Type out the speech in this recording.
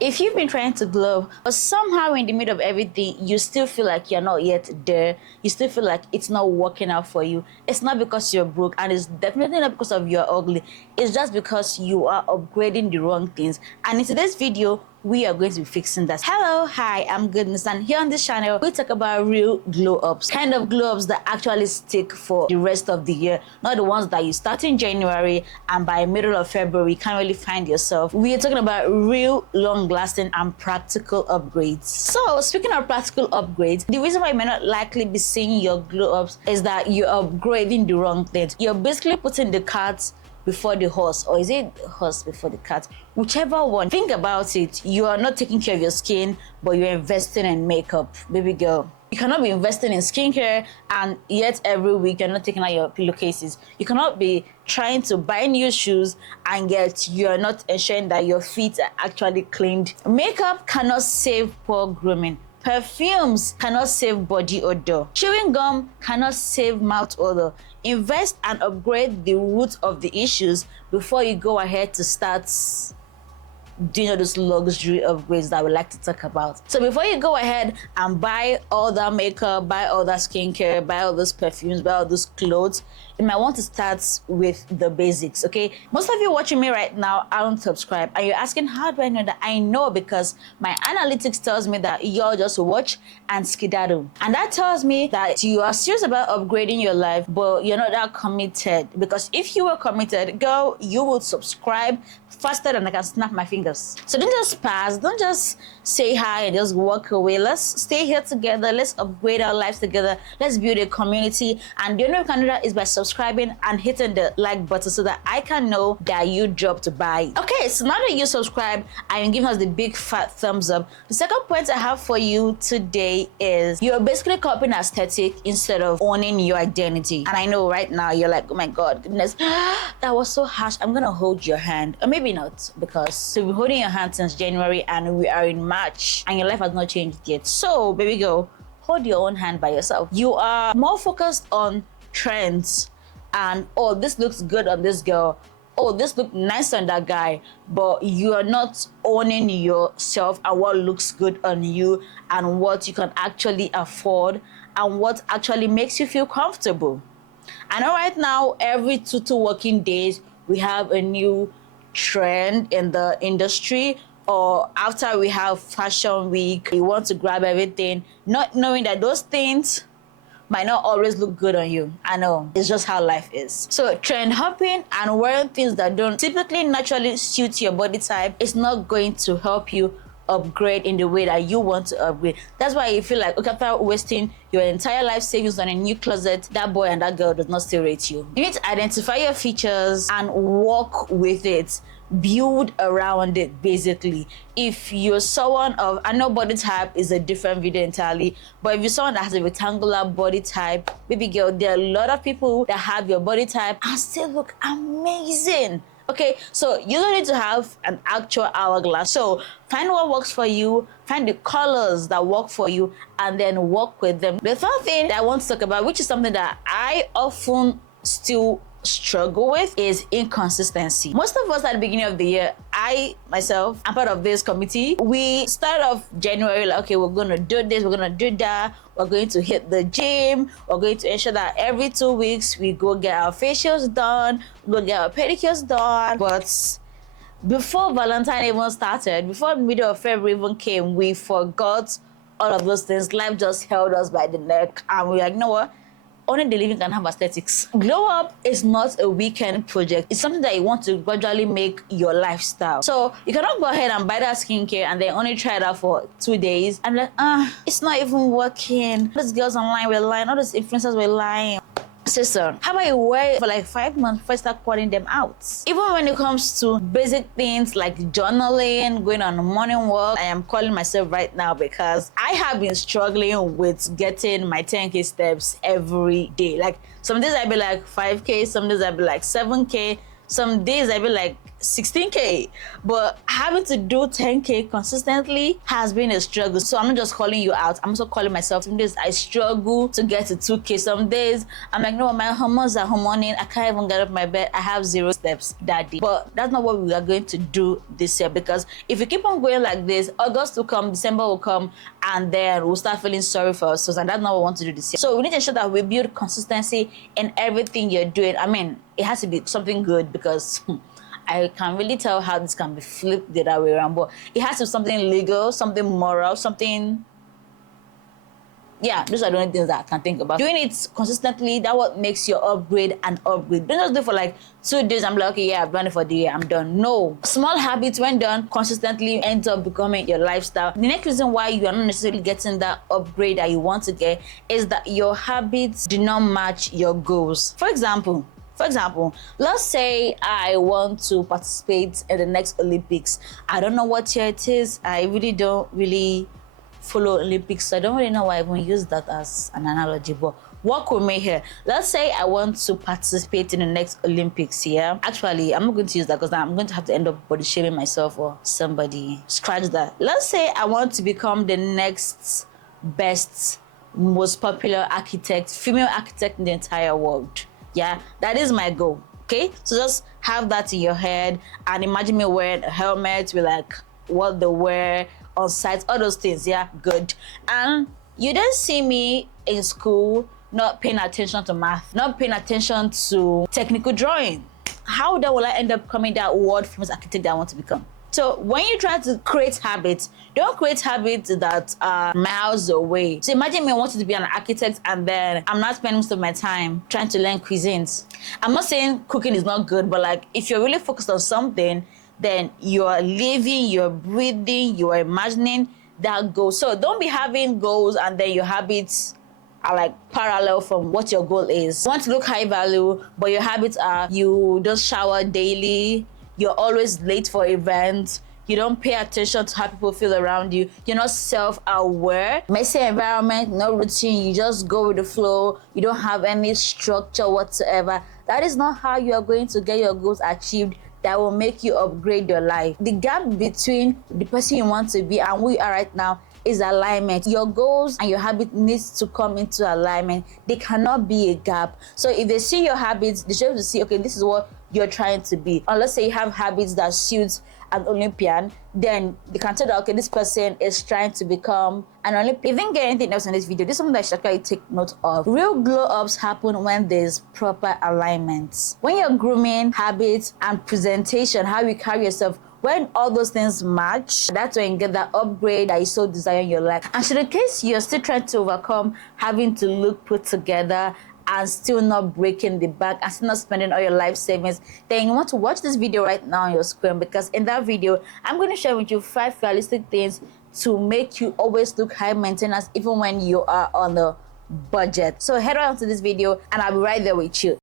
If you've been trying to glow, but somehow in the middle of everything, you still feel like you're not yet there, you still feel like it's not working out for you, it's not because you're broke, and it's definitely not because of you're ugly. It's just because you are upgrading the wrong things. And in today's video, we are going to be fixing that. Hello, hi, I'm Goodness, and here on this channel, we talk about real glow-ups. Kind of glow-ups that actually stick for the rest of the year, not the ones that you start in January and by middle of February, you can't really find yourself. We are talking about real, long-lasting and practical upgrades. So, speaking of practical upgrades, the reason why you may not likely be seeing your glow-ups is that you're upgrading the wrong things. You're basically putting the cart before the horse, or is it horse before the cat? Whichever one. Think about it. You are not taking care of your skin, but you're investing in makeup. Baby girl, you cannot be investing in skincare and yet every week you're not taking out your pillowcases. You cannot be trying to buy new shoes and yet you're not ensuring that your feet are actually cleaned. Makeup cannot save poor grooming. Perfumes cannot save body odor. Chewing gum cannot save mouth odor. Invest and upgrade the root of the issues before you go ahead to start doing all those luxury upgrades that we like to talk about. So before you go ahead and buy all that makeup, buy all that skincare, buy all those perfumes, buy all those clothes, you might want to start with the basics, okay? Most of you watching me right now aren't subscribed, and you're asking, how do I know that? I know because my analytics tells me that y'all just watch and skedaddle. And that tells me that you are serious about upgrading your life, but you're not that committed. Because if you were committed, girl, you would subscribe faster than I can snap my fingers. So don't just pass, don't just say hi and just walk away. Let's stay here together, let's upgrade our lives together, let's build a community. And the only way we can do that is by subscribing and hitting the like button so that I can know that you dropped by. Okay, so now that you subscribe and you're giving us the big fat thumbs up, the second point I have for you today is you're basically copying aesthetic instead of owning your identity. And I know right now you're like, oh my god, goodness, that was so harsh. I'm gonna hold your hand, or maybe not, because you've been holding your hand since January and we are in March and your life has not changed yet. So baby girl, hold your own hand by yourself. You are more focused on trends and, oh, this looks good on this girl, oh, this looks nice on that guy, but you are not owning yourself and what looks good on you and what you can actually afford and what actually makes you feel comfortable. I know right now every 2 working days we have a new trend in the industry, or after we have fashion week, you want to grab everything, not knowing that those things might not always look good on you. I know, it's just how life is. So trend hopping and wearing things that don't typically naturally suit your body type is not going to help you upgrade in the way that you want to upgrade. That's why you feel like, okay, after wasting your entire life savings on a new closet, that boy and that girl does not still rate you. You need to identify your features and work with it. Build around it, basically. If you're someone of, I know body type is a different video entirely, but if you're someone that has a rectangular body type, baby girl, there are a lot of people that have your body type and still look amazing. Okay, so you don't need to have an actual hourglass. So find what works for you, find the colors that work for you, and then work with them. The third thing that I want to talk about, which is something that I often still struggle with, is inconsistency. Most of us at the beginning of the year, I myself, I'm part of this committee, we start off January like, okay, we're gonna do this, we're gonna do that, we're going to hit the gym, we're going to ensure that every 2 weeks we go get our facials done, we go get our pedicures done. But before Valentine even started, before middle of February even came, we forgot all of those things. Life just held us by the neck and we're like, you know what? Only the living can have aesthetics. Glow up is not a weekend project. It's something that you want to gradually make your lifestyle. So you cannot go ahead and buy that skincare and then only try it out for 2 days and like, it's not even working. Those girls online were lying, all those influencers were lying. Sister, how about you wear it for like 5 months before you start calling them out? Even when it comes to basic things like journaling, going on a morning walk, I am calling myself right now because I have been struggling with getting my 10K steps every day. Like some days I'd be like 5K, some days I'd be like 7K, some days I'd be like 16K, but having to do 10K consistently has been a struggle. So I'm not just calling you out, I'm also calling myself. Some days I struggle to get to 2K. Some days I'm like, no, my hormones are hormoning, I can't even get up my bed, I have 0 steps that day. But that's not what we are going to do this year, because if we keep on going like this, August will come, December will come, and then we'll start feeling sorry for ourselves, and that's not what we want to do this year. So we need to ensure that we build consistency in everything you're doing. I mean, it has to be something good, because I can't really tell how this can be flipped the other way around, but it has to be something legal, something moral, something. Yeah, those are the only things that I can think about. Doing it consistently, that's what makes your upgrade an upgrade. Don't just do it for like 2 days. I'm like, okay, yeah, I've done it for the year, I'm done. No. Small habits, when done consistently, ends up becoming your lifestyle. The next reason why you are not necessarily getting that upgrade that you want to get is that your habits do not match your goals. For example, let's say I want to participate in the next Olympics. I don't know what year it is. I really don't follow Olympics, so I don't really know why I even use that as an analogy, but work with me here. Let's say I want to participate in the next Olympics. Yeah, actually I'm not going to use that, because I'm going to have to end up body shaming myself or somebody. Scratch that. Let's say I want to become the next best, most popular architect, female architect in the entire world. Yeah, that is my goal. Okay, so just have that in your head and imagine me wearing a helmet with like what they wear on site, all those things. Yeah, good. And you don't see me in school not paying attention to math, not paying attention to technical drawing. How then will I end up becoming that world famous architect that I want to become? So when you try to create habits, don't create habits that are miles away. So imagine me wanting to be an architect and then I'm not spending most of my time trying to learn cuisines. I'm not saying cooking is not good, but like if you're really focused on something, then you're living, you're breathing, you're imagining that goal. So don't be having goals and then your habits are like parallel from what your goal is. You want to look high value, but your habits are you don't shower daily, you're always late for events, you don't pay attention to how people feel around you, you're not self-aware, messy environment, no routine, you just go with the flow, you don't have any structure whatsoever. That is not how you are going to get your goals achieved that will make you upgrade your life. The gap between the person you want to be and who you are right now is alignment. Your goals and your habit needs to come into alignment. They cannot be a gap. So if they see your habits, they should be able to see, okay, this is what you're trying to be. Or let's say you have habits that suits an Olympian, then they can tell that, okay, this person is trying to become an Olympian. If you didn't get anything else in this video, this is something that you should actually take note of. Real glow-ups happen when there's proper alignment. When you're grooming, habits, and presentation, how you carry yourself, when all those things match, that's when you get that upgrade that you so desire in your life. And so in case you're still trying to overcome having to look put together and still not breaking the bank and still not spending all your life savings, then you want to watch this video right now on your screen, because in that video I'm going to share with you 5 realistic things to make you always look high maintenance even when you are on a budget. So head on to this video and I'll be right there with you.